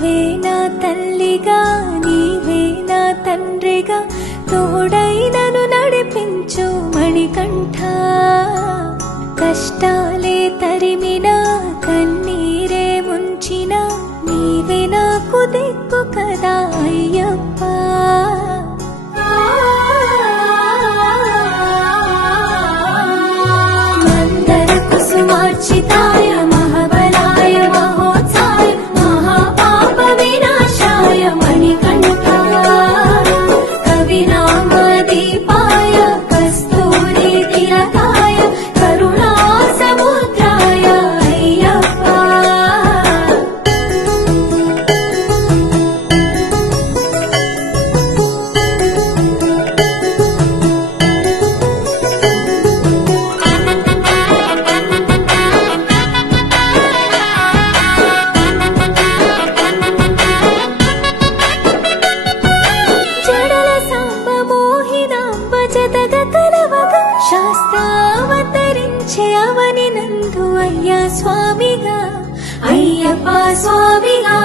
నీవే నా తల్లిగా నీవే నా తండ్రిగా తోడైనను నడిపించు మణికంఠ కష్టాలే తరిమినా కన్నీరే ముంచినా నీవే నాకు దిక్కు కదా అయ్యప్ప మందర కుసుమార్చితాయ మహాబలాయ మహోత్సాయ మహాపాప వినాశాయ మణికంఠ కవిరామదీపాయ కస్తూరి తిలకాయ కరుణా సముద్రాయ అయ్యప్ప జడల సాంబ మోహినాంబ జతగతలవగ శాస్త్రావతరించే అవని నందు అయ్యా స్వామిగా అయ్యప్ప స్వామిగా